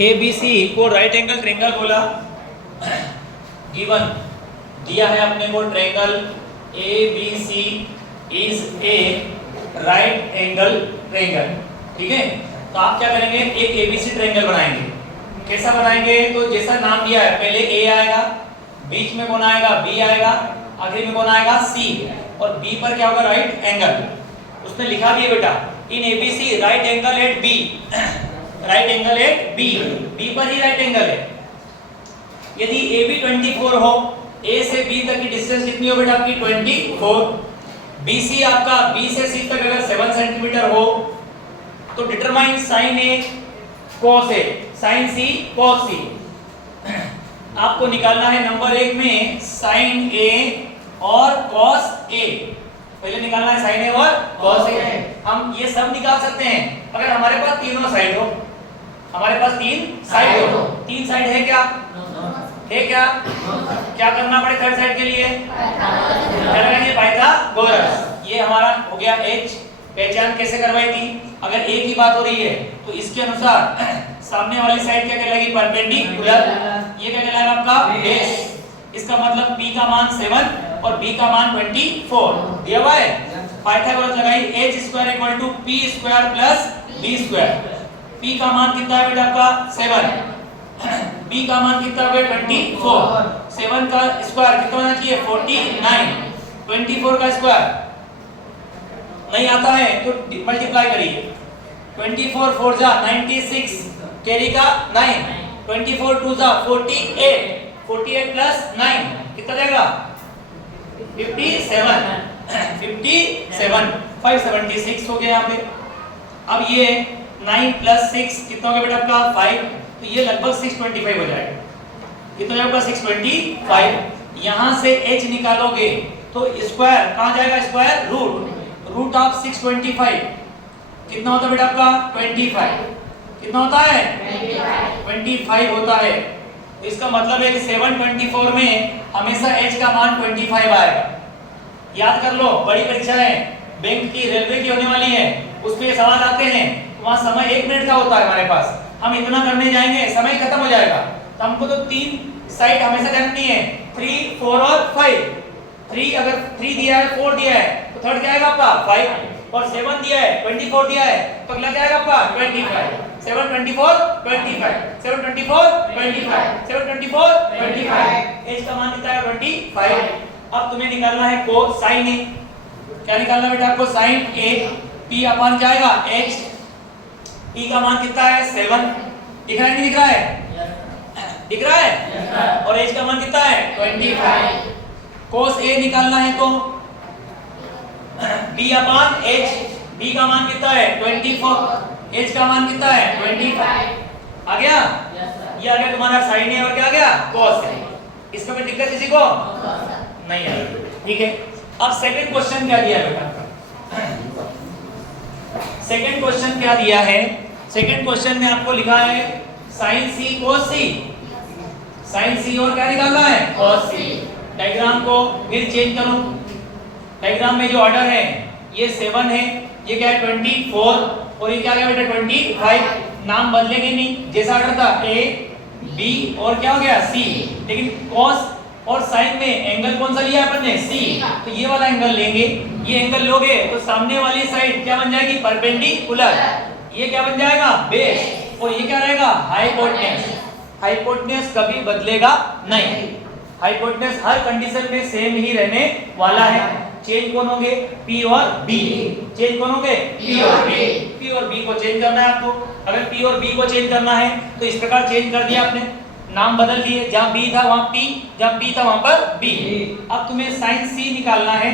ABC को right angle triangle बोला। Given दिया है अपने को triangle ABC is a right angle triangle. ठीक है, तो आप क्या करेंगे, एक ABC ट्रायंगल बनाएंगे। कैसा बनाएंगे, तो जैसा नाम दिया है, पहले A आएगा, बीच में कौन आएगा, B आएगा, आखिर में कौन आएगा, C, और B पर क्या होगा, राइट एंगल। उसने लिखा भी है बेटा, in ABC right angle at B, right angle at B पर ही राइट एंगल है। यदि AB 24 हो, A से B तक की डिस्टेंस कितनी हो बेटा आपकी 24, BC आपका B से C तक अगर 7 सेंटीमीटर हो तो determine sine A cos A, sine C cos C। आपको निकालना है नंबर 1 में साइन A और cos A। पहले निकालना है साइन A और cos A। हम ये सब निकाल सकते हैं अगर हमारे पास तीनों साइड हो, हमारे पास तीन साइड हो। तीन साइड है क्या, है क्या, क्या करना पड़े थर्ड साइड के लिए, क्या लगाएंगे, पाइथागोरस। ये हमारा हो गया H। पहचान कैसे करवाई थी, अगर एक ही बात हो रही है तो इसके अनुसार सामने वाली साइड क्या कहलाएगी, परपेंडिकुलर। ये क्या कहलाएगा आपका बेस। इसका मतलब P का मान 7 और B का मान 24 दिया हुआ है। पाइथागोरस लगाई, H square equal to P square plus B square. P का मान कितना है बेटा आपका 7, B का मान कितना है 24, 7 का स्क्वायर कितना होना चाहिए 49, 24 का स्क्वायर नहीं आता है तो मल्टीप्लाई करिए, 24 4 जा 96, कैरी का 9, 24 2 जा 48, 48 प्लस 9 कितना जाएगा 57, 57, 576 हो गया यहाँ पे। अब ये 9 प्लस 6 कितना हो गया बेटा आपका 5, तो ये लगभग 625 हो जाएगा। कितना जाएगा 625। यहाँ से h निकालोगे तो स्क्वायर कहाँ जाएगा, स्क्वायर रूट ऑफ 625 कितना होता है बेटा आपका 25, कितना होता है 25 होता है। तो इसका मतलब है कि 724 में हमेशा h का मान 25 आएगा। याद कर लो, बड़ी परीक्षाएं बैंक की, रेलवे की होने वाली है, उसमें ये सवाल आते हैं, वहां समय 1 मिनट का होता है हमारे पास, हम इतना करने जाएंगे समय खत्म हो जाएगा। तो हमको तो तीन साइड हमेशा जाननी है, 3 4 और 5। 3 अगर 3 दिया है 4 दिया है तो थर्ड क्या आएगा आपका 5, और 7 दिया है 24 दिया है तो अगला क्या आएगा आपका 25। 7 24 25, 7 24 25, 7 24 25, h का मान कितना है 25। अब तुम्हें निकालना है कोसाइन A। क्या निकालना बेटा आपको, साइन A। P अपान क्या आएगा h, P का मान कितना है 7, दिख रहा है नहीं दिख रहा है, दिख रहा है, और h का मान कितना है 25। cos A निकालना है तो B अपान h, B का मान कितना है 24, h का मान कितना है 25। आ गया, ये आ गया तुम्हारा साइन A और क्या आ गया cos A। इसमें कोई दिक्कत किसी को नहीं है, ठीक है। अब सेकंड क्वेश्चन क्या दिया है बेटा, सेकंड क्वेश्चन क्या दिया है, सेकंड क्वेश्चन में आपको लिखा है sine C cos C, sine C और क्या निकालना है cos C। डायग्राम को फिर चेंज करो, डायग्राम में जो ऑर्डर है ये 7 है, ये क्या है 24 और ये क्या है बेटा 25। नाम बदलेंगे नहीं, जैसा ऑर्डर था A B और क्या हो गया C, लेकिन cos और साइन में एंगल कौन सा लिया अपन ने C, तो ये वाला एंगल लेंगे। ये एंगल लोगे तो सामने वाली साइड क्या बन जाएगी परपेंडिकुलर, ये क्या बन जाएगा बेस, और ये क्या रहेगा हाइपोटेन्यूस। हाइपोटेन्यूस कभी बदलेगा नहीं, हाइपोटेन्यूस हर कंडीशन में सेम ही रहने वाला है। चेंज कौन होंगे P और B, चेंज कौन होंगे P और B, P और B को चेंज करना है आपको। अगर P और B को चेंज करना है तो इस प्रकार चेंज कर दिया आपने, नाम बदल दिए, जहां B था वहां P, जहां P था वहां पर B। अब तुम्हें साइन C निकालना है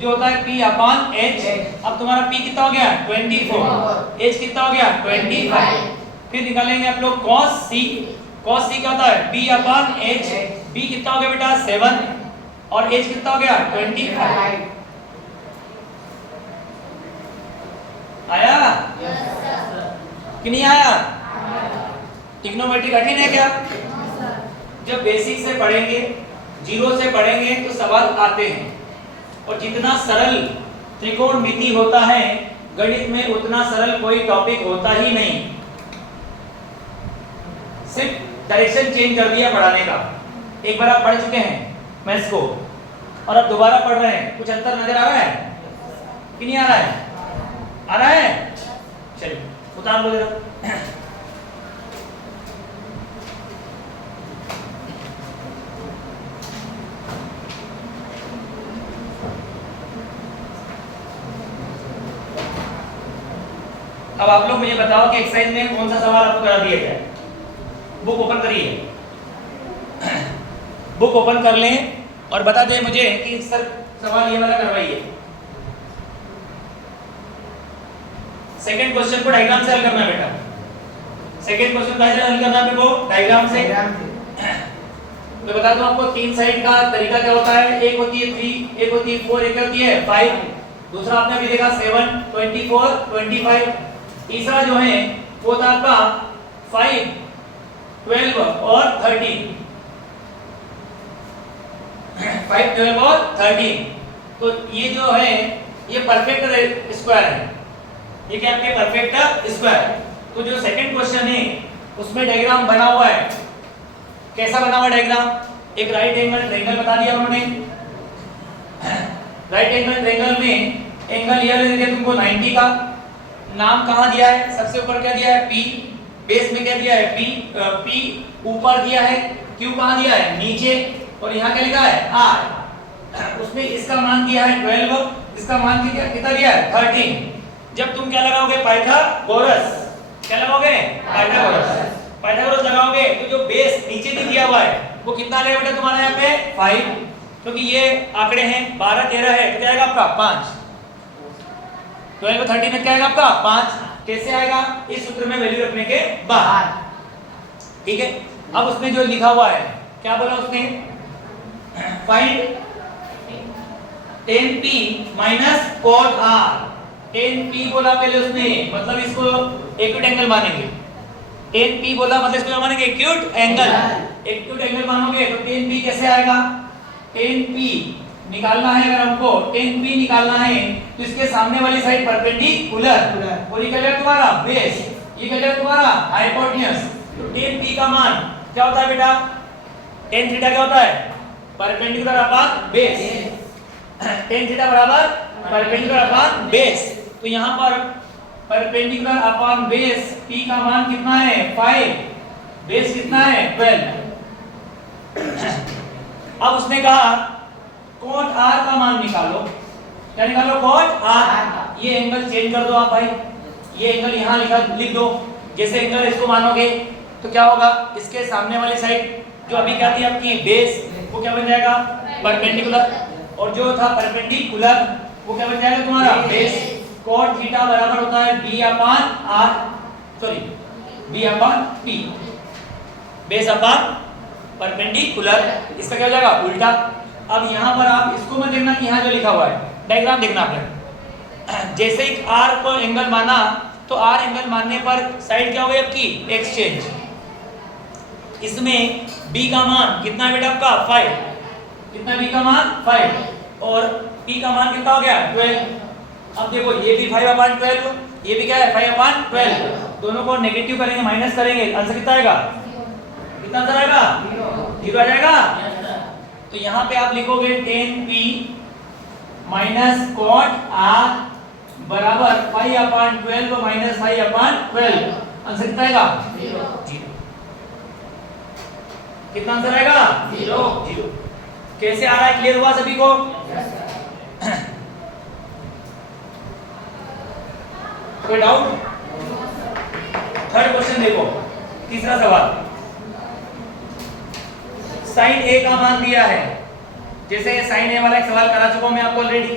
जो होता है P अपान H। अब तुम्हारा P कितना हो गया 24, H कितना हो गया 25। फिर निकालेंगे आप लोग cos C, cos C क्या होता है B अपान H। B कितना हो गया बेटा 7 और H कितना हो गया 25। आया कि नहीं आया, ट्रिग्नोमेट्री कठिन है क्या, जब बेसिक से पढ़ेंगे, जीरो से पढ़ेंगे तो सवाल आते हैं, और जितना सरल त्रिकोणमिति होता है गणित में उतना सरल कोई टॉपिक होता ही नहीं। सिर्फ डायरेक्शन चेंज कर दिया पढ़ाने का। एक बार आप पढ़ चुके हैं मैथ्स को और अब दोबारा पढ़ रहे हैं, कुछ अंतर नजर आ रहा है कि नहीं आ रहा है? आ रहा है? चलिए उतार लो जरा। अब आप लोग मुझे बताओ कि एक्सरसाइज में कौन सा सवाल आपको करा दिया गया है। बुक ओपन करिए, बुक ओपन कर लें और बता दें मुझे कि सर सवाल ये वाला करवाइए। सेकंड क्वेश्चन को डायग्राम से हल करना है बेटा। सेकंड क्वेश्चन कैसे हल करना है आपको? डायग्राम से। मैं बता दूं आपको तीन साइड का तरीका क्या होता है। एक होती है 3, एक होती है 4, एक होती है 5। दूसरा आपने अभी देखा 7, 24, 25। तीसरा जो है वो था आपका 5, 12 और 13। 5, 12 और 13। तो ये जो है ये परफेक्ट स्क्वायर है। ये क्या आपके परफेक्ट स्क्वायर। तो जो सेकंड क्वेश्चन है उसमें डायग्राम बना हुआ है। कैसा बना हुआ डायग्राम? एक राइट एंगल ट्रायंगल बता दिया उन्होंने। राइट एंगल ट्रायंगल में एंगल ये दे दिया तुमको 90 का। नाम कहाँ दिया है? सबसे ऊपर क्या दिया है? P। बेस में क्या दिया है? P ऊपर दिया है। Q कहाँ दिया है? नीचे। और यहाँ क्या लिखा है? R। उसमें इसका मान दिया है 12, इसका मान कितना दिया है? 13। जब तुम क्या लगाओगे? पाइथागोरस। क्या लगाओगे? पाइथागोरस। पाइथागोरस लगाओगे तो जो बेस नीचे भी दिया हुआ है वो कितना आएगा बेटा तुम्हारा यहाँ पे? 5। क्योंकि ये आंकड़े हैं 12, 13 है तो क्या आएगा आपका? 5। 12, 13 में क्या आएगा आपका? 5। कैसे आएगा? इस सूत्र में वैल्यू रखने के बाद। ठीक है। अब उसमें जो लिखा हुआ है क्या बोला उसने? Find 10p minus cot r। 10p बोला पहले उसने, मतलब इसको एक्यूट एंगल मानेंगे। 10p बोला मतलब इसको मानेंगे एक्यूट एंगल। एक्यूट एंगल मानोगे तो 10p कैसे आएगा? 10p निकालना है अगर हमको 10p निकालना है तो इसके सामने वाली साइड परपेंडिकुलर और ये क्या है तुम्हारा? बेस। ये क्या है तुम्हारा? हाइपोटेन्यूज। तो 10p का मान क्या होता है बेटा? tan थीटा क्या होता है? Perpendicular upon base. tan theta बराबर परपेंडिकुलर अपॉन बेस। तो यहाँ पर परपेंडिकुलर अपॉन बेस p का मान कितना है? 5। बेस कितना है? 12। अब उसने कहा cot r का मान निकालो। क्या निकालो? cot r। ये एंगल चेंज कर दो आप भाई। ये एंगल यहाँ लिख दो। जैसे एंगल इसको मानोगे तो क्या होगा? इसके सामने वाली साइड जो अभी क्या थी आपकी बेस वो क्या बन जाएगा? परपेंडिकुलर। और जो था परपेंडिकुलर वो क्या बन जाएगा तुम्हारा? बेस। cot थीटा बराबर होता है b upon r, sorry b upon p। Base upon perpendicular. इसका क्या हो जाएगा? उल्टा। अब यहाँ पर आप इसको मत देखना कि यहाँ जो लिखा हुआ है, डायग्राम देखना आपने। जैसे ही r को एंगल माना तो r एंगल मानने पर साइड क्या हो गई आपकी? एक्सचेंज। इसमें b का मान कितना है बेटा आपका? 5। कितना b का मान? 5। और p का मान कितना हो गया? 12। अब देखो ये भी 5/12, ये भी क्या है? 5/12। दोनों को नेगेटिव करेंगे, माइनस करेंगे, आंसर कितना आएगा? कितना आंसर आएगा? 0 आ जाएगा। तो यहाँ पे आप लिखोगे 10p माइनस cot r बराबर 5/12 माइनस 5/12। आंसर कितना आएगा? 0। कितना आंसर आएगा? 0। कैसे आ रहा है? क्लियर हुआ सभी को? कोई डाउट? थर्ड क्वेश्चन देखो, तीसरा सवाल। साइन ए का मान दिया है। जैसे साइन ए वाला एक सवाल करा चुका हूं मैं आपको ऑलरेडी।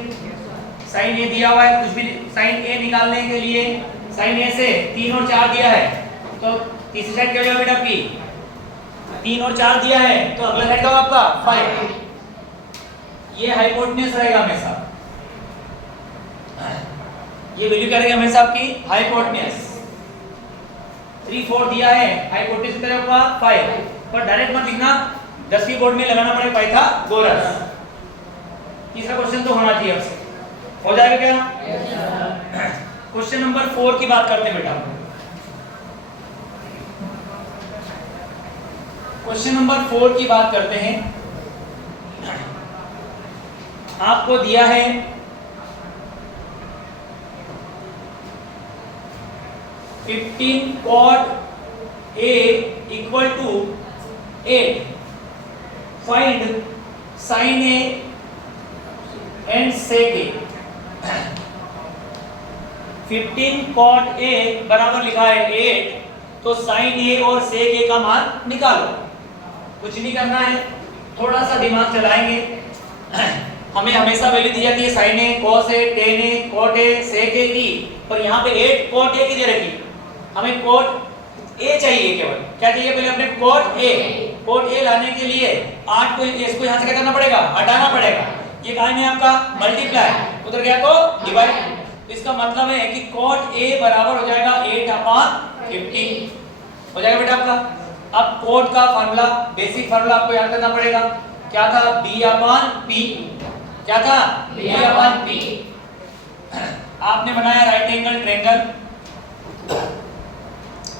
साइन ए दिया हुआ है, कुछ भी साइन ए निकालने के लिए साइन ए से 3 और 4 दिया है तो तीसरी साइड क्या होगा बेटा आपकी? 3 और 4 दिया है तो अगला साइड क्या होगा आपका? 5। ये हाइपोटेन्यूज रहेगा हमेशा। ये वैल्यू क्या रहेगी हमेशा आपकी? हाइपोटेन्यूज। 3/4 दिया है, हाइपोटेन्यूज कितना होगा? 5। पर डायरेक्ट मत लिखना, 10वीं बोर्ड में लगाना पड़ेगा पाइथागोरस। तीसरा क्वेश्चन तो होना चाहिए आपसे। हो जाएगा क्या? क्वेश्चन नंबर 4 की बात करते हैं बेटा। क्वेश्चन नंबर 4 की बात करते हैं। आपको दिया है 15 cot A equal to 8. Find sin A and sec A. 15 cot A बराबर लिखा है 8, तो sin A और sec A का मान निकालो। कुछ नहीं करना है, थोड़ा सा दिमाग चलाएंगे। हमें हमेशा वैल्यू दी जाती है sin A, cos A, tan A, cot A, sec A की, पर यहाँ पे 8 cot A की दे रखी। हमें cot A चाहिए, केवल क्या चाहिए, पहले अपने cot A लाने के लिए 8 को इसको यहाँ से क्या करना पड़ेगा, हटाना पड़ेगा। ये कहा है आपका मल्टीप्लाई, उधर गया तो डिवाइड। इसका मतलब है कि cot A बराबर हो जाएगा 8/15 हो जाएगा बेटा आपका। अब cot का फार्मूला, बेसिक फार्मूला आपको याद करना पड़ेगा। क्या था, B/P। क्या था, B/P। आपने बनाया राइट एंगल ट्रायंगल,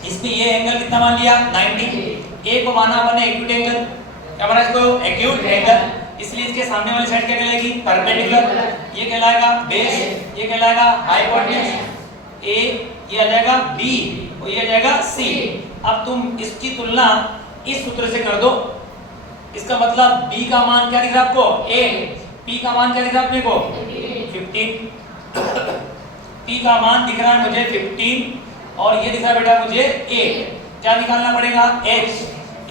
इसमें ये एंगल कितना मान लिया, 90। ए को माना अपने एक्यूट एंगल, क्या माना इसको, एक्यूट एंगल। इसलिए इसके सामने वाली साइड क्या कहलाएगी, परपेंडिकुलर। ये कहलाएगा बेस, ये कहलाएगा हाइपोटेन्यूज। ए ये आ जाएगा बी और ये आ जाएगा सी। अब तुम इसकी तुलना इस सूत्र से कर दो। इसका मतलब बी का मान क्या दिख रहा है आपको, 8। पी का मान क्या दिख रहा है अपने को, 15। पी का मान दिख रहा है मुझे 15 और ये दिख रहा है बेटा मुझे 8। क्या निकालना पड़ेगा, h।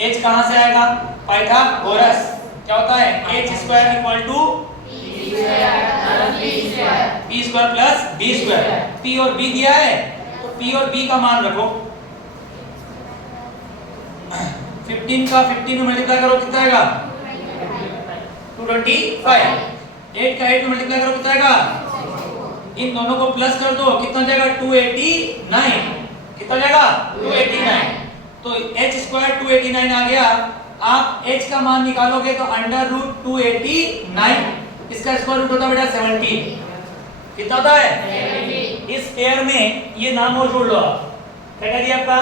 h कहां से आएगा, पाइथागोरस। क्या होता है, h square equal to b square plus b square. p और b दिया है तो p और b का मान रखो। 15 का 15 में मल्टीप्लाई करो, कितना आएगा, 225। 8 का 8 में मल्टीप्लाई करो, कितना आएगा, इन दोनों को प्लस कर दो, कितना जाएगा, 289। कितना जाएगा, 289। तो h स्क्वायर 289 आ गया। आप h का मान निकालोगे तो √289, इसका स्क्वायर रूट होता है बेटा 70। कितना होता है, 70। इस पेयर में ये नाम और जोड़ लो आप। क्या कह दिया आपका,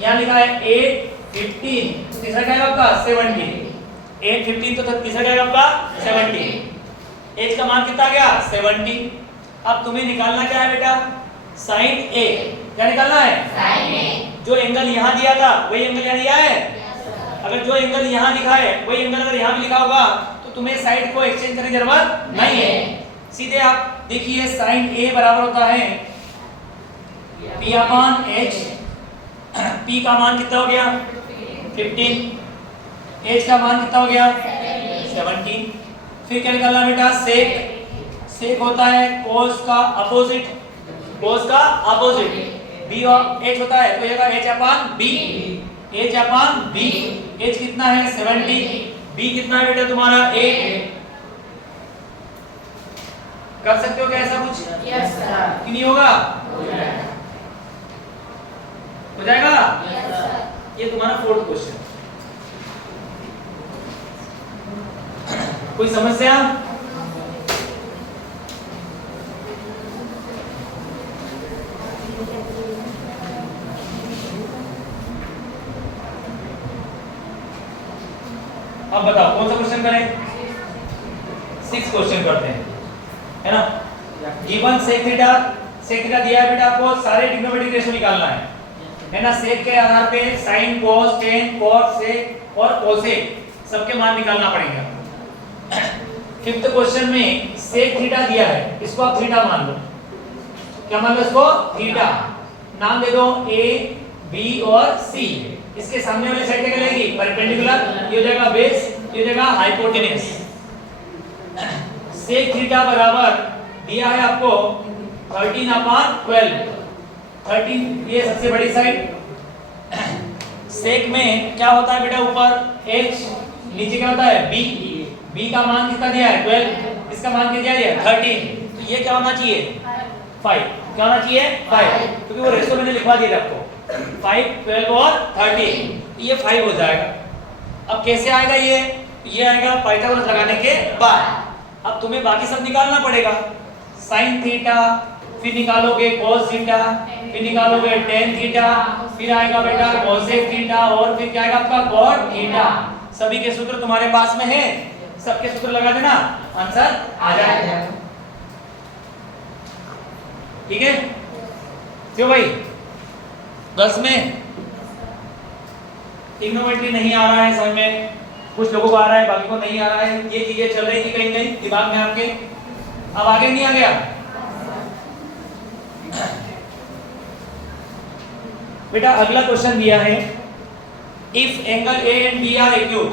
यहाँ लिखा है 8 15, तीसरा क्या है आपका 70। 8 15 तो तीसरा क्या है आपका 70। h का मान कितना आ गया, 70। अब तुम्हें निकालना क्या है बेटा, sin A। क्या निकालना है, sin A। जो एंगल यहाँ दिया था वही एंगल यहाँ दिया है। अगर जो एंगल यहाँ लिखा है वही एंगल अगर यहाँ भी लिखा होगा तो तुम्हें साइड को एक्सचेंज करने की जरूरत नहीं है। सीधे आप देखिए sin A बराबर होता है P/H। P का मान कितना हो गया, 15। H का मान कितना हो गया, 17। फिर क्या निकालना बेटा, sec। sec होता है cos का अपोजिट, cos का अपोजिट। b और h होता है तो ये h/b, h/b। h कितना है, 70। b कितना है बेटा तुम्हारा, 8। कर सकते हो क्या ऐसा कुछ, यस सर। कि नहीं होगा, हो जाएगा, यस सर। ये तुम्हारा 4th क्वेश्चन। कोई समस्या, अब बताओ कौन सा क्वेश्चन करें, 6 क्वेश्चन करते हैं, है ना। Given sec theta, sec theta दिया है बेटा आपको, सारे ट्रिग्नोमेट्रिक रेशो निकालना है ना। sec के आधार पे sin cos tan cos sec और cosec सबके मान निकालना पड़ेंगे। 5th क्वेश्चन में sec थीटा दिया है, इसको आप थीटा मान लो। क्या मान लो इसको, थीटा। नाम दे दो a b और c। इसके सामने वाली साइड क्या कहलाएगी, परपेंडिकुलर। ये हो जाएगा बेस, ये हो जाएगा हाइपोटेन्यूज। sec थीटा बराबर दिया है आपको 13/12। 13 ये सबसे बड़ी साइड। sec में क्या होता है बेटा, ऊपर h, नीचे क्या होता है b। b का मान कितना दिया है, 12। इसका मान कितना दिया है, 13। तो ये क्या होना चाहिए, 5। क्या होना चाहिए, 5, क्योंकि वो रेशो मैंने लिखवा दिया आपको, 5 12 और 13। ये 5 हो जाएगा। अब कैसे आएगा ये आएगा पाइथागोरस लगाने के बाद। अब तुम्हें बाकी सब निकालना पड़ेगा, sin थीटा, फिर निकालोगे cos थीटा, फिर निकालोगे tan थीटा, फिर आएगा बेटा cosec थीटा और फिर क्या आएगा आपका cot थीटा। सभी के सूत्र तुम्हारे पास में है, सबके सूत्र लगा देना, आंसर आ जाएगा। ठीक है क्यों भाई? 10 में ट्रिग्नोमेट्री नहीं आ रहा है समझ में, कुछ लोगों को आ रहा है बाकी को नहीं आ रहा है, ये चीजें चल रही थी कहीं कहीं दिमाग में आपके, अब आगे नहीं आ गया बेटा। अगला क्वेश्चन दिया है if angle A and B are acute,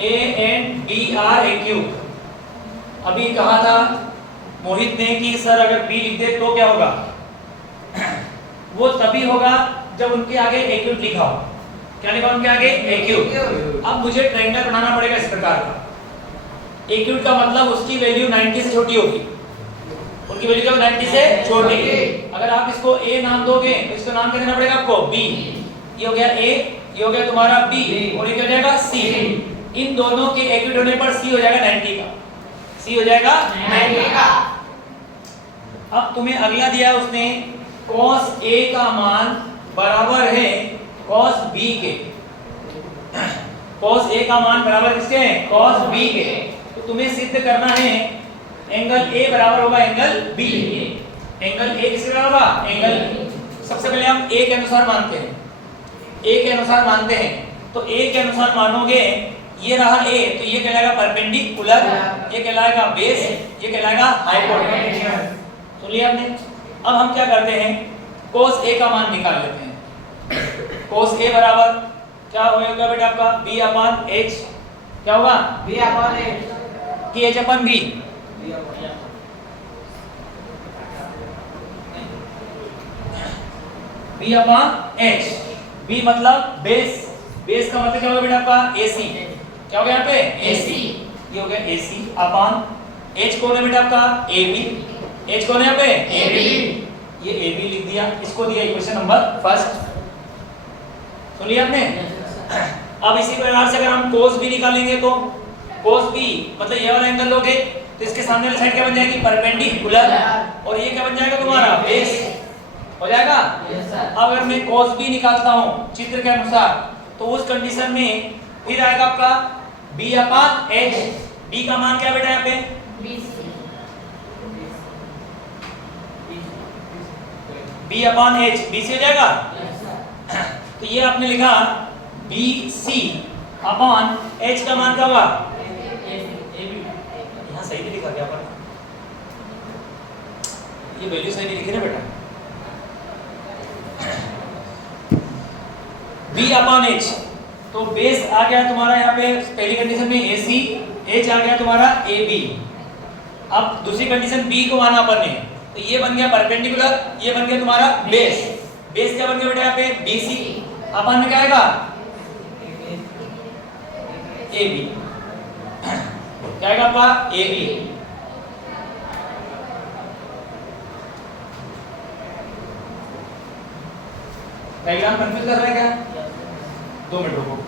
A and B are acute. अभी कहा था मोहित ने कि सर अगर बी लिख दे तो क्या होगा? वो तभी होगा जब उनके आगे एक्यूट लिखा हो। क्या लिखा उनके आगे? एक्यूट। अब मुझे ट्रायंगल बनाना पड़ेगा इस प्रकार का। एक्यूट का मतलब उसकी वैल्यू 90 से छोटी होगी, उनकी वैल्यू क्या 90 से छोटी। अगर आप इसको a नाम दोगे तो इसका नाम क्या देना पड़ेगा आपको? b। ये हो गया a, ये हो गया तुम्हारा b और ये क्या हो जाएगा c। इन दोनों के एक्यूट होने पर c हो जाएगा 90 का, c हो जाएगा 90 का। अब तुम्हें अगला दिया है उसने cos a का मान बराबर है cos b के। cos a का मान बराबर किसके है? cos b के। तो तुम्हें सिद्ध करना है एंगल a बराबर होगा एंगल b। एंगल a किसके बराबर होगा? Angle b। सबसे पहले हम a के अनुसार मानते हैं, a के अनुसार मानते हैं। तो a के अनुसार मानोगे, ये रहा a तो ये कहलाएगा परपेंडिकुलर, ये कहलाएगा बेस, ये कहलाएगा हाइपोटेन्यूज। सुन लिया आपने? अब हम क्या करते हैं, cos a का मान निकाल लेते हैं। cos a बराबर क्या होगा बेटा आपका? b upon h। क्या होगा? b अपॉन h कि h upon b। b upon h। b मतलब बेस, बेस का मतलब क्या होगा बेटा आपका? ac। क्या हो गया यहाँ पे? ac। ये हो गया ac अपॉन h कौन है बेटा आपका? ab। h कौन है यहाँ पे? ab। ये ab लिख दिया, इसको दिया इक्वेशन नंबर फर्स्ट। सुन लिया आपने? अब इसी प्रकार से अगर हम cos b निकालेंगे तो cos b मतलब ये वाला एंगल लोगे तो इसके सामने वाली साइड क्या बन जाएगी? परपेंडिकुलर। और ये क्या बन जाएगा तुम्हारा? बेस हो जाएगा। अब अगर मैं cos b निकालता हूँ चित्र के अनुसार तो उस कंडीशन में फिर आएगा आपका b अपॉन h। b का मान क्या बेटा यहाँ पे? b अपॉन h, b से हो जाएगा। तो ये आपने लिखा BC अपॉन H का मान क्या होगा? यहाँ सही नहीं लिखा क्या पर? ये वैल्यू सही नहीं लिखी ना बेटा। B अपॉन H तो बेस आ गया तुम्हारा यहाँ पे पहली कंडीशन में AC, H आ गया तुम्हारा AB। अब दूसरी कंडीशन B को माना अपन ने तो ये बन गया परपेंडिकुलर, ये बन गया तुम्हारा बेस। बेस क्या बन गया बेटा यहाँ पे? BC अपन में क्या आएगा? AB। क्या आएगा आपका? AB। डायग्राम कंफ्यूज कर रहा है क्या? 2 मिनट रुको।